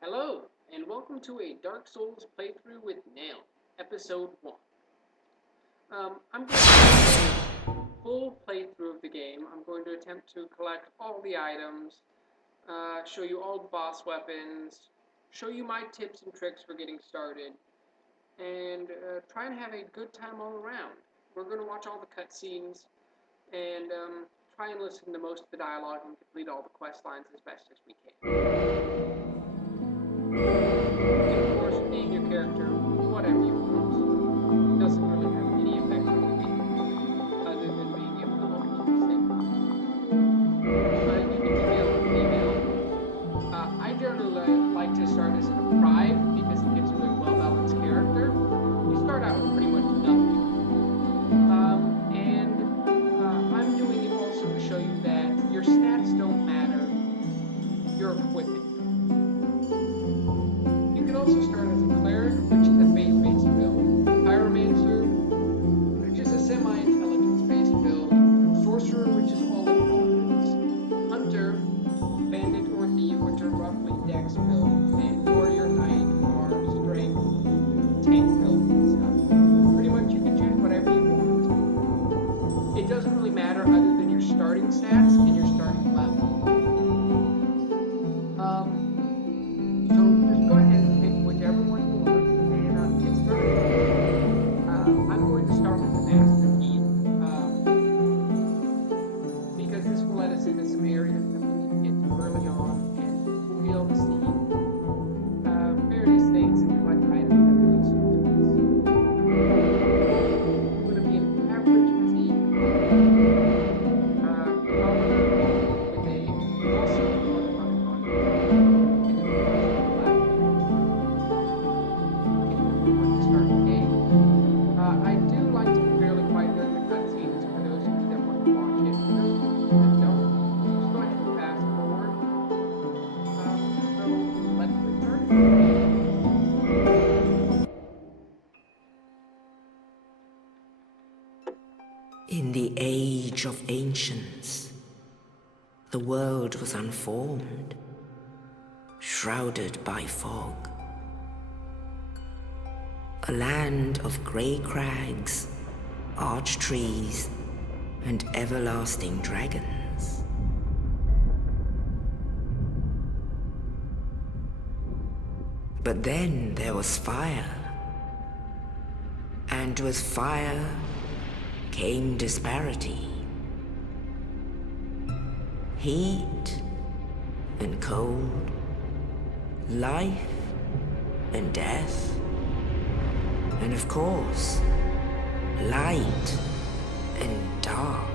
Hello, and welcome to a Dark Souls playthrough with Nail, Episode 1. I'm going to do a full playthrough of the game. I'm going to attempt to collect all the items, show you all the boss weapons, show you my tips and tricks for getting started, and try and have a good time all around. We're going to watch all the cutscenes and try and listen to most of the dialogue and complete all the quest lines as best as we can. And of course, name your character whatever you want. It doesn't really have any effect on the game, other than being able to look at the same time. You can be male or female. I generally like to start as a pride because it gives you a well-balanced character. You start out with pretty much nothing. I'm doing it also to show you that your stats don't matter, your equipment. You can also start as a cleric, which is a faith-based build, pyromancer, which is a semi-intelligence-based build, sorcerer, which is all intelligence, hunter, bandit, or thief, which are roughly dex builds, and warrior, knight, are strength, tank builds, and stuff. Pretty much you can choose whatever you want. It doesn't really matter other than your starting stats and your starting level. So just go ahead and pick whichever one you want and get started. I'm going to start with the Master Key because this will let us into some areas that we need to get to early on, and we'll be able to see various things and collect items that are useful to us. I'm going to be an average physique, with a also modified body. I do like to be fairly quiet during the cutscenes for those of you that want to watch it. For those of you that don't, just go ahead and fast forward. So let's get started. In the age of ancients, the world was unformed, shrouded by fog. A land of grey crags, arch trees, and everlasting dragons. But then there was fire, and with fire came disparity. Heat and cold, life and death, and of course, light and dark.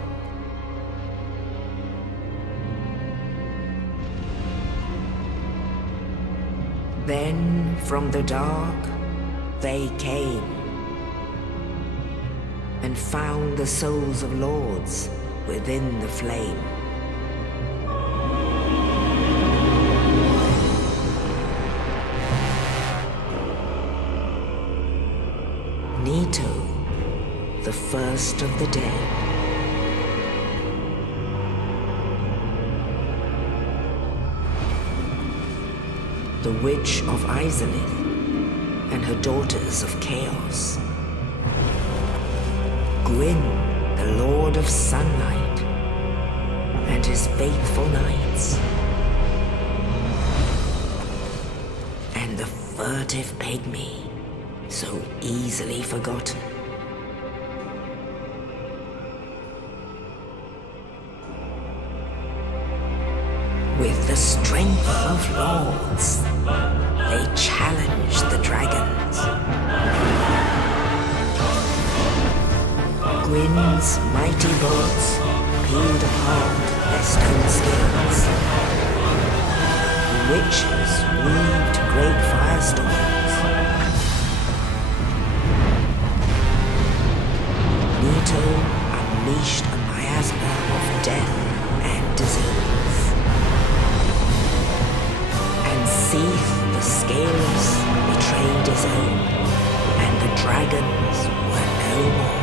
Then from the dark they came and found the souls of lords within the flame. Nito, the first of the dead. The Witch of Izalith and her daughters of Chaos. Gwyn, the Lord of Sunlight, and his faithful knights. And the furtive pygmy, so easily forgotten. With the strength of lords, they challenged the dragons. Gwyn's mighty bolts peeled apart their stone skills. The witches weaved great firestorms. Nito unleashed a miasma of death and disease. And Seath the Scaleless betrayed his own, and the dragons were no more.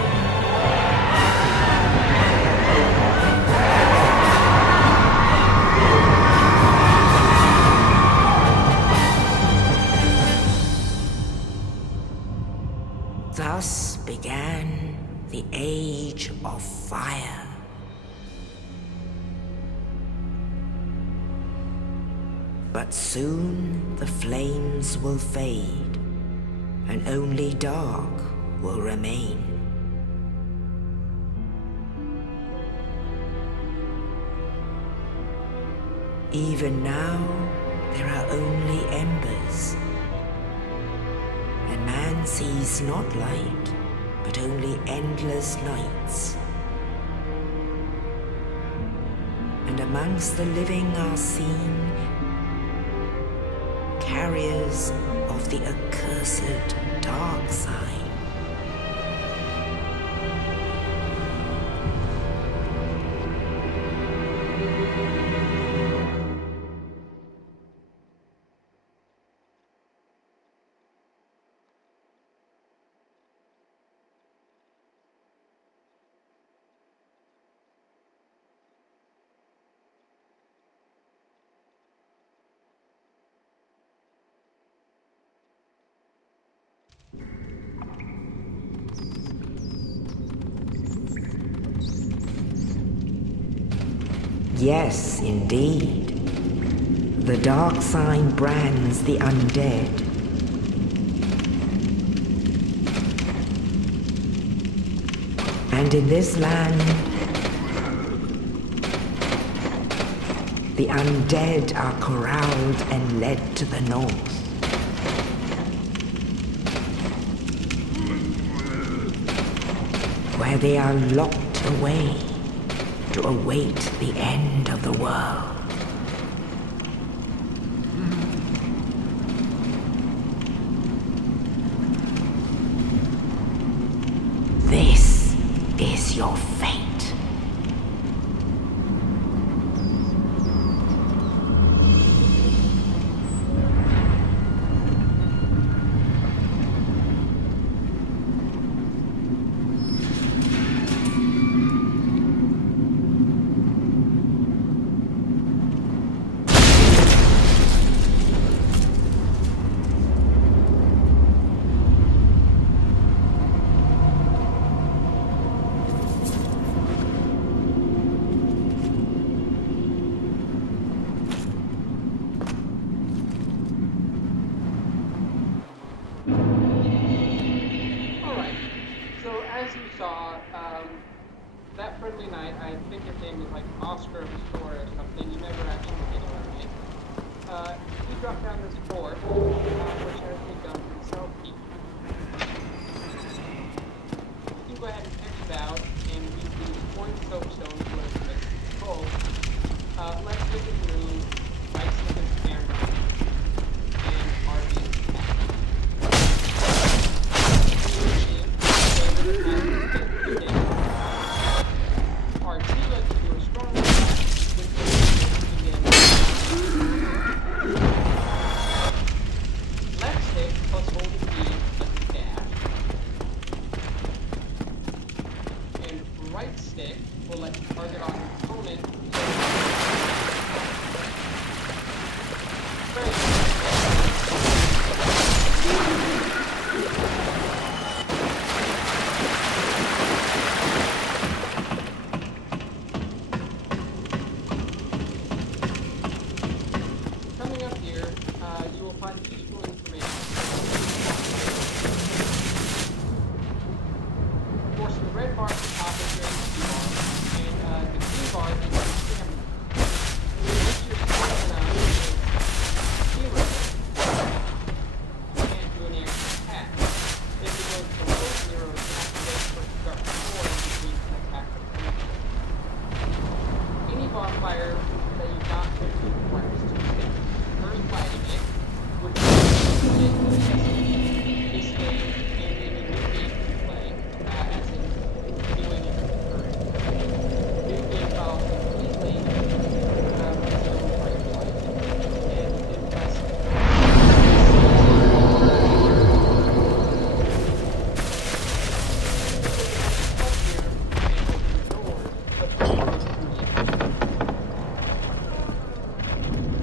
But soon the flames will fade, and only dark will remain. Even now, there are only embers, and man sees not light, but only endless nights. And amongst the living are seen carriers of the accursed dark side. Yes, indeed. The dark sign brands the undead. And in this land, the undead are corralled and led to the north. Where they are locked away to await the end of the world. This is your fate. That friendly knight, I think his name was like Oscar of Store or something. You never actually get it right. He dropped down this fort, which has begun to sell people. You can go ahead and exit out and use these point soapstones where it's full. Let's look at the room, lights in the camera, and RV's right stick will let you target on your opponent. Coming up here, you will find useful information. Of course, the red bar at the top is your HP bar, and the green bar is your stamina. If your stamina is 0, you can't do any extra attacks. If it goes below 0, you have to wait for it to start recording between an attack and finish. Any bonfire that you not put to requires 2 steps. First lighting it, which is this game and any new game you play, as in doing it current. New game files completely consumed by your life and invest.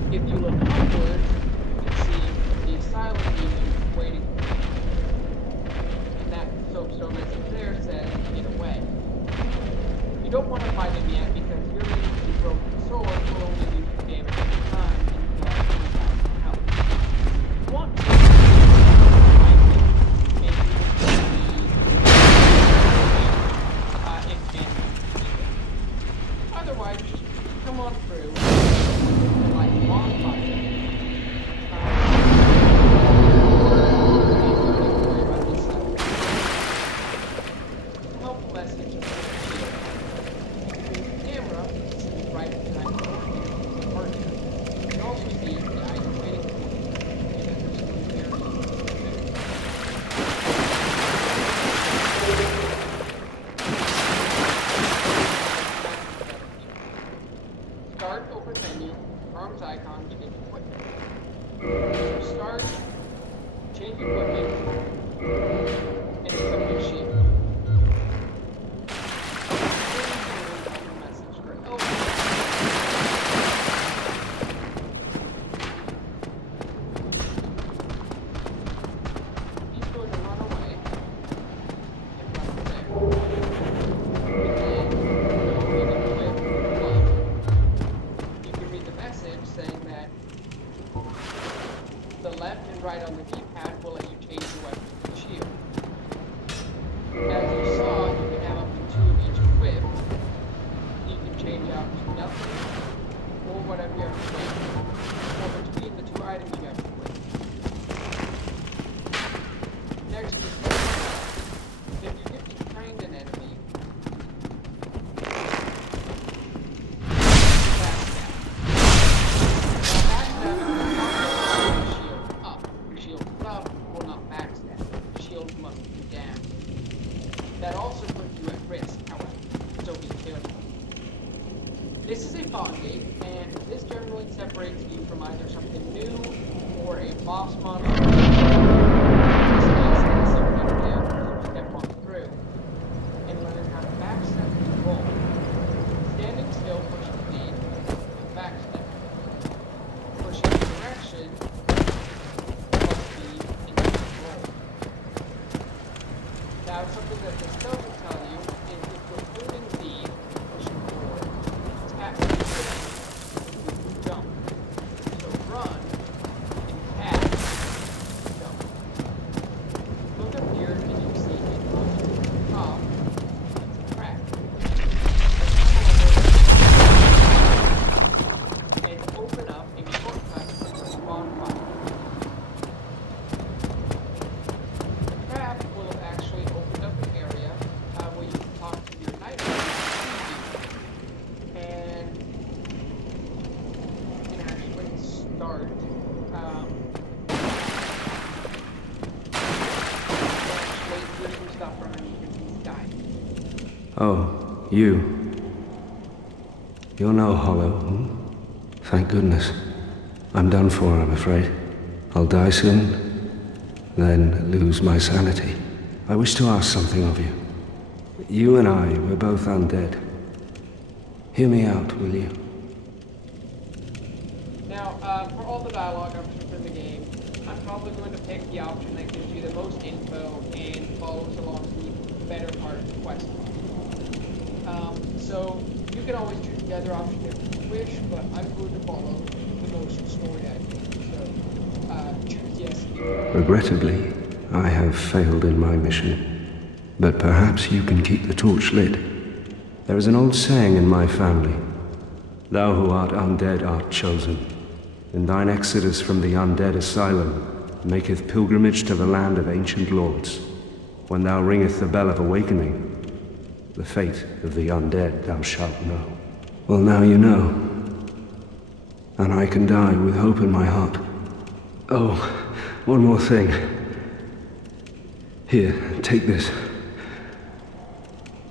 If you look upward, you can see the Asylum demon waiting for you. And that soapstone that's up there says, get away. You don't want to fight him yet because your immediately broken sword will only do 2 damage at a time and you have to arms icon, change equipment. So start, change equipment, and equip your shield. Message for he's going to run away and run over there. You can read the message saying that the left and right on the D-pad will let you change your weapon and shield. As you saw, you can have up to 2 of each equip. You can change out to nothing or whatever you have equipped, or between the 2 items you have equipped. Next is if you get behind an enemy, backstab. Now backstabbing will shield up will not backstab. Shield must be down. That also puts you at risk, however, so be careful. This is a fog gate, and this generally separates you from either something new or a boss monster. Step on through and learn how to backstep and roll. Standing still pushes lead and backstep. Pushing the direction plus speed and roll. Now something that this doesn't tell you is if you're holding lead and pushing forward, tap and jump. So run and tap and jump. Look up here and you see it goes to the top. It's a crack. And open up a shortcut to the bonfire. The trap will have actually opened up an area where you can talk to your knight and you can actually start doing stuff underneath his sky. Oh, you. You're no hollow, hmm? Thank goodness. I'm done for, I'm afraid. I'll die soon, then lose my sanity. I wish to ask something of you. You and I were both undead. Hear me out, will you? Now, for all the dialogue options in the game, I'm probably going to pick the option that gives you the most info and follows along the better part of the quest line. So, you can always choose the other option if you wish, but I'm going to follow the most story idea. So, choose yes here. Regrettably, I have failed in my mission. But perhaps you can keep the torch lit. There is an old saying in my family. Thou who art undead art chosen. And thine exodus from the undead asylum maketh pilgrimage to the land of ancient lords. When thou ringeth the bell of awakening, the fate of the undead thou shalt know. Well, now you know. And I can die with hope in my heart. Oh, one more thing. Here, take this.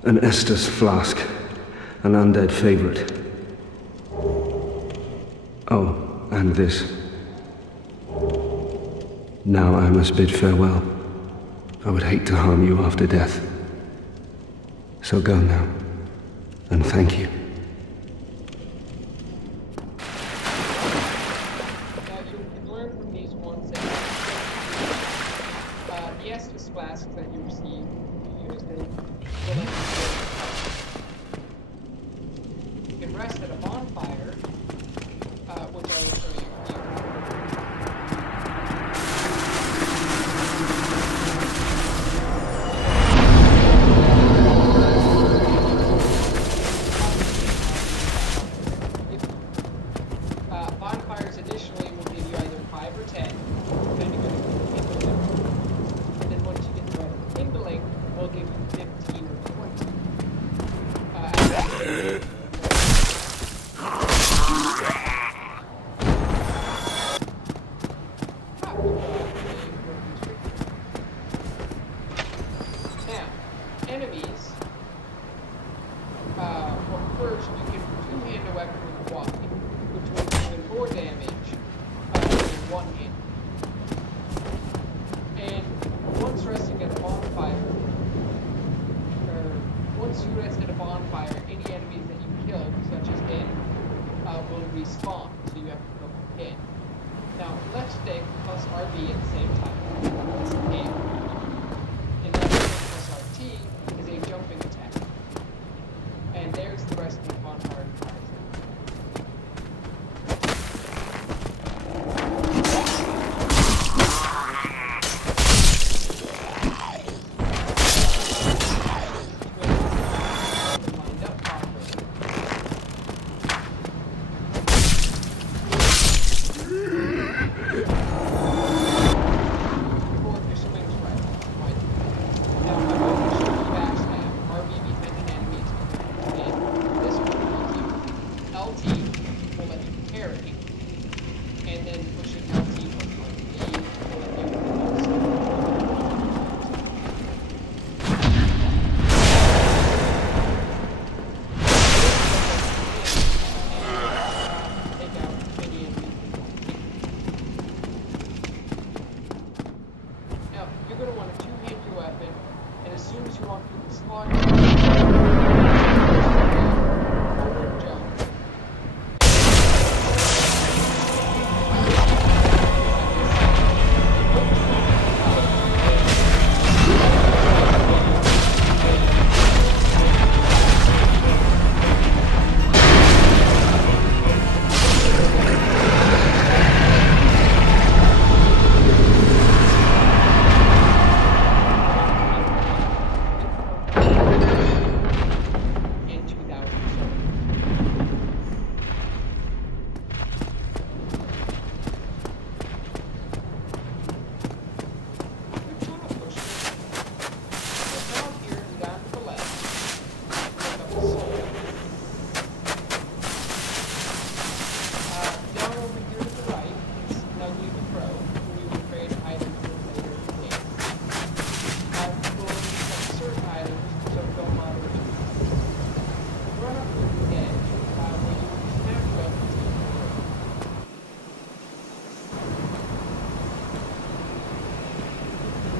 An Estus flask. An undead favorite. Oh, and this. Now I must bid farewell. I would hate to harm you after death. So go now, and thank you. Now you can learn from these ones that the Estus flasks that you receive, you use them. You can rest at a bonfire, which I will show you here. Bonfires additionally will give you either 5 or 10, depending on if you kindle them. And then once you get to kindling, will give you 15 or 20. Now, enemies. Well, first you can two-hand a weapon with Y, which will 4 damage in one hit. And once resting at a bonfire, once you rest at a bonfire, any enemies that you killed, such as him, will respawn, so you have to kill them again. Now, left stick plus RB at the same time is hit, and left stick plus RT is a jumping attack. And there's the rest of the bonfire fires. You're going to want to two-hand your weapon, and as soon as you walk through the slot, forward jump.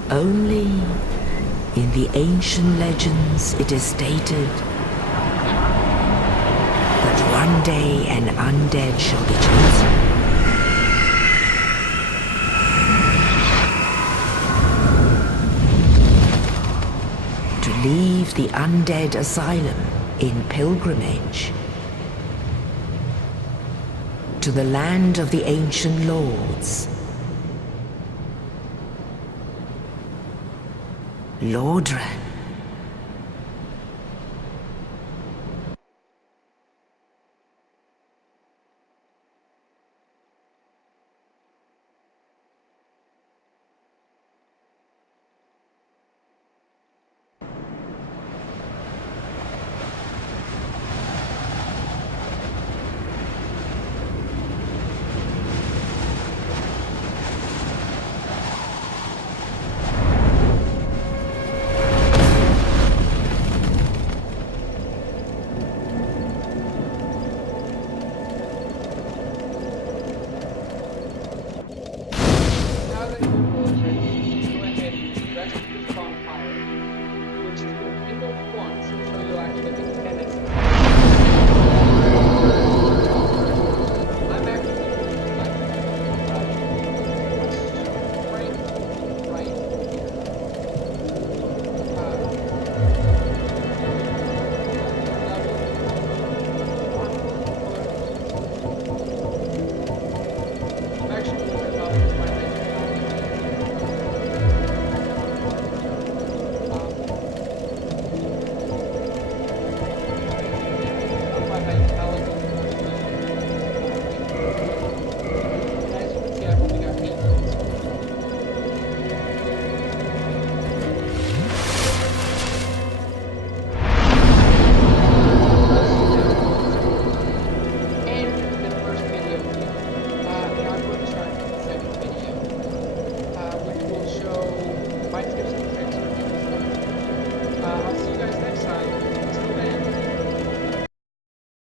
Only in the ancient legends it is stated that one day an undead shall be chosen. To leave the undead asylum in pilgrimage to the land of the ancient lords. Lordran.